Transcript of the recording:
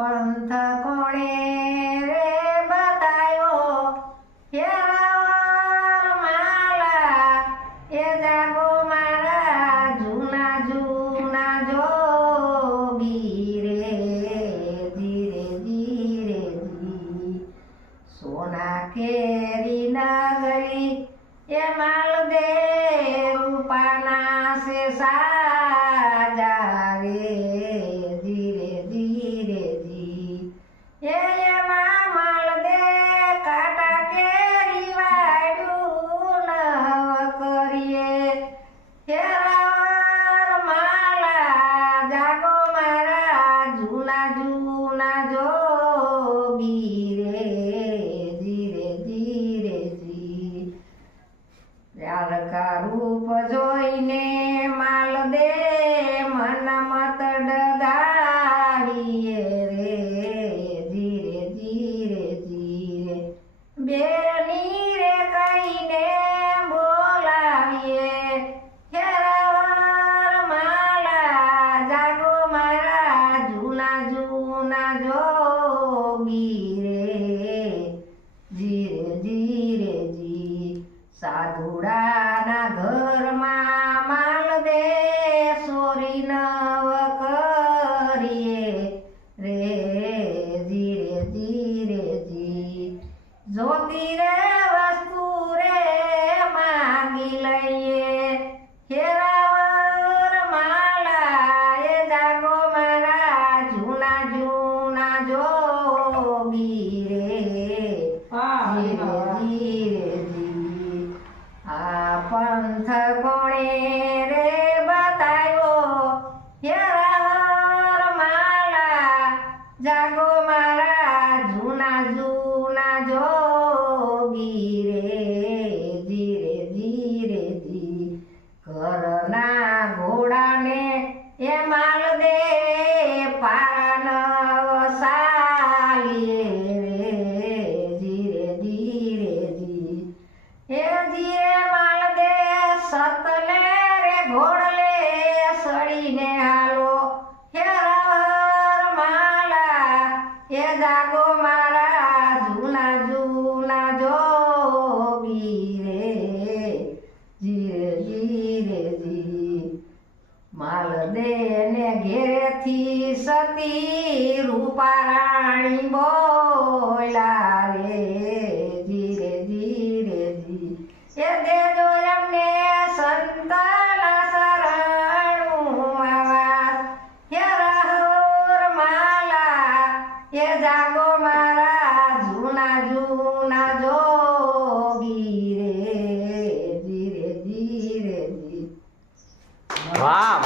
પંથ કોણે રે બતાયો હેરાવર માલા એ જાગો મારા જૂના જૂના જોગી રે ધીરે ધીરે જી સોના કેરી નગરી એ માલ દે રૂપાના સે સાજા રે ધીરે ધીરે જી એમાં માલ દે કાટા કેરી વાળું નવ કરીએ હેરાવર માલા જાગો મારા જૂના જૂના જોગી રે ધીરે ધીરે જી યાલકા રૂપ જોઈને માલ દે મન મત ડગાવીએ રે ધીરે ધીરે ધીરે બેની રે કહીને બોલાવીએ હેરાવર માલા જાગો મારા જૂના જૂના જોગી રે ધીરે ધીરે જી સાધુડાના ઘરમાં માલ દે સોરી નવ કરીએ રે ધીરે ધીરે જી જોતી રે વસ્તુ રે માંગી લઈએ હેરાવર માલા એ જાગો મારા જૂના જૂના જોગી રે ધીરે ધીરે જી આ પંથ કોણે રે બતાયો હેરાવર માલા જાગો મારા જૂના જૂના જોગી રે ધીરે ધીરે જી ઘરના ઘોડાને એ માલ દે પાન વસાલીએ રે ધીરે ધીરે જી એ જીએ માલ દે સતલે રે ઘોડલે સડીને હાલો હેરાવર માલા એ જાગો મારા જૂના જૂના જોગી રે ધીરે ધીરે જી માલ દે ને ઘેરેથી સતી રૂપારાણી બોલા રે ધીરે ધીરે જી એ દેજો એમને સંતના શરણું આવાસ હેરાવર માલા એ જાગો મારા જૂના જૂના જોગી રે ધીરે ધીરે જી વાહ.